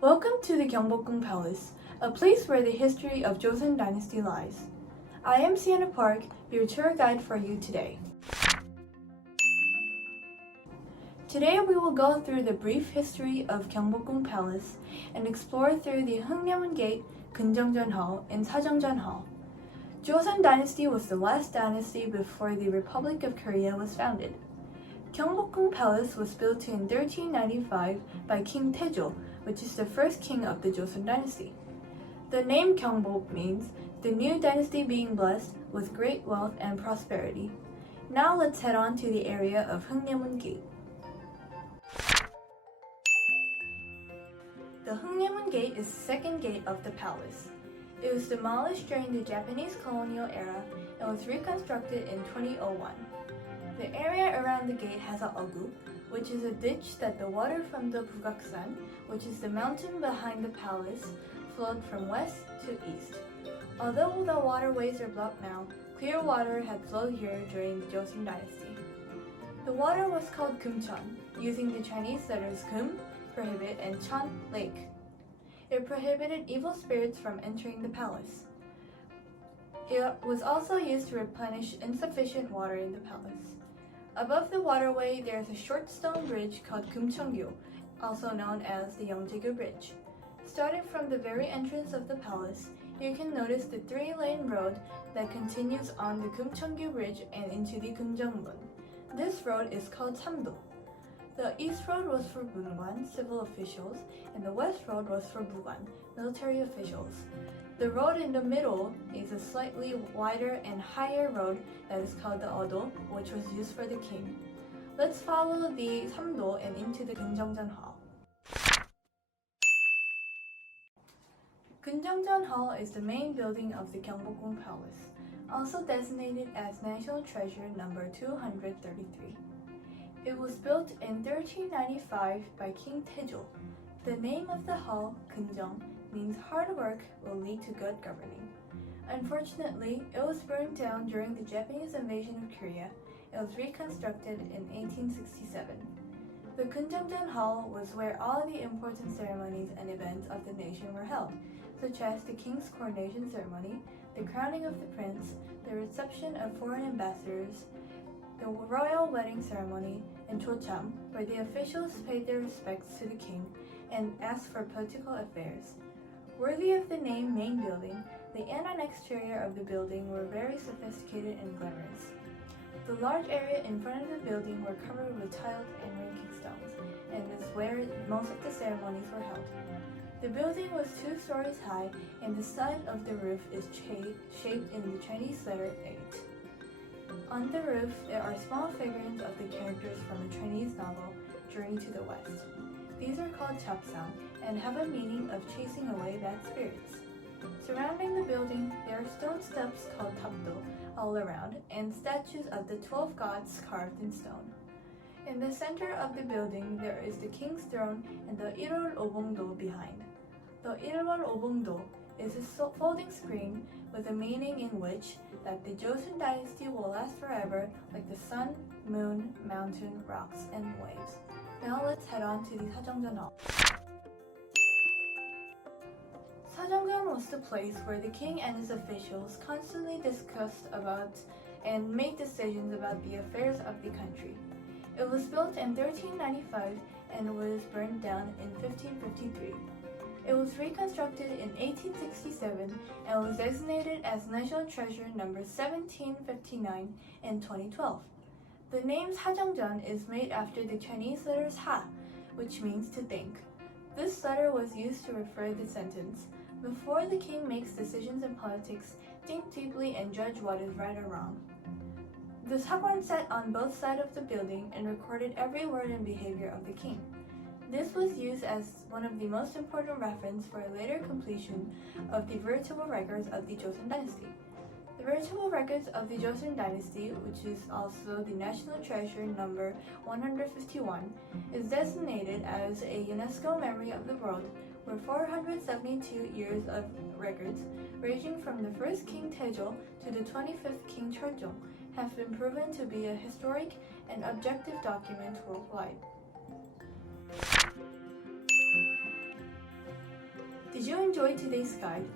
Welcome to the Gyeongbokgung Palace, a place where the history of Joseon Dynasty lies. I am Sienna Park, your tour guide for you today. Today we will go through the brief history of Gyeongbokgung Palace and explore through the Heungnyemun Gate, Geunjeongjeon Hall, and Sajeongjeon Hall. Joseon Dynasty was the last dynasty before the Republic of Korea was founded. Gyeongbokgung Palace was built in 1395 by King Taejo, which is the first king of the Joseon Dynasty. The name Gyeongbok means the new dynasty being blessed with great wealth and prosperity. Now let's head on to the area of Heungnyemun Gate. The Heungnyemun Gate is the second gate of the palace. It was demolished during the Japanese colonial era and was reconstructed in 2001. The area around the gate has a ogu, which is a ditch that the water from the Bugaksan, which is the mountain behind the palace, flowed from west to east. Although the waterways are blocked now, clear water had flowed here during the Joseon Dynasty. The water was called Gyeongbokgung, using the Chinese letters Geum, prohibit, and Cheon, lake. It prohibited evil spirits from entering the palace. It was also used to replenish insufficient water in the palace. Above the waterway, there is a short stone bridge called Geunjeongjeon, also known as the Yeongjegu Bridge. Starting from the very entrance of the palace, you can notice the three-lane road that continues on the Geunjeongjeon Bridge and into the Gyeongbokgung. This road is called Samdo. The east road was for Bungan, civil officials, and the west road was for Bugan, military officials. The road in the middle is a slightly wider and higher road that is called the Odo, which was used for the king. Let's follow the Samdo and into the Geunjeongjeon Hall. Geunjeongjeon Hall is the main building of the Gyeongbokgung Palace, also designated as National Treasure number 233. It was built in 1395 by King Taejo. The name of the hall, Geunjeong, means hard work will lead to good governing. Unfortunately, it was burned down during the Japanese invasion of Korea. It was reconstructed in 1867. The Geunjeongjeon Hall was where all the important ceremonies and events of the nation were held, such as the king's coronation ceremony, the crowning of the prince, the reception of foreign ambassadors, the royal wedding ceremony, and Chocham, where the officials paid their respects to the king and asked for political affairs. Worthy of the name main building, the in and exterior of the building were very sophisticated and glamorous. The large area in front of the building were covered with tiled and ranking stones, and is where most of the ceremonies were held. The building was 2 stories high, and the side of the roof is shaped in the Chinese letter 8. On the roof, there are small figurines of the characters from a Chinese novel, Journey to the West. These are called chapsang and have a meaning of chasing away bad spirits. Surrounding the building, there are stone steps called tapdo all around and statues of the 12 gods carved in stone. In the center of the building, there is the king's throne and the Ilol Obongdo behind. The Ilol Obongdo is a folding screen with a meaning in which that the Joseon Dynasty will last forever like the sun, moon, mountain, rocks, and waves. Now let's head on to the Sajeongjeon Hall. Sajeongjeon was the place where the king and his officials constantly discussed about and made decisions about the affairs of the country. It was built in 1395 and was burned down in 1553. It was reconstructed in 1867 and was designated as National Treasure number 1759 in 2012. The name Sajeongjeon is made after the Chinese letters Ha, which means to think. This letter was used to refer the sentence, "Before the king makes decisions in politics, think deeply and judge what is right or wrong." The sagwan sat on both sides of the building and recorded every word and behavior of the king. This was used as one of the most important reference for a later completion of the veritable records of the Joseon Dynasty. The veritable records of the Joseon Dynasty, which is also the National Treasure number 151, is designated as a UNESCO Memory of the World, where 472 years of records, ranging from the first King Taejo to the 25th King Cheoljong, have been proven to be a historic and objective document worldwide. you enjoy today's guide?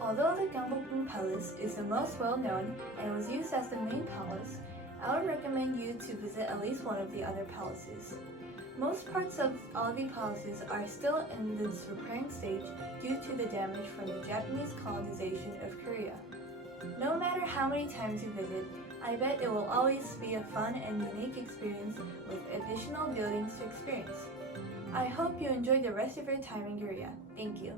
Although the Gyeongbokgung Palace is the most well-known and was used as the main palace, I would recommend you to visit at least one of the other palaces. Most parts of all the palaces are still in this repairing stage due to the damage from the Japanese colonization of Korea. No matter how many times you visit, I bet it will always be a fun and unique experience with additional buildings to experience. I hope you enjoy the rest of your time in Korea. Thank you.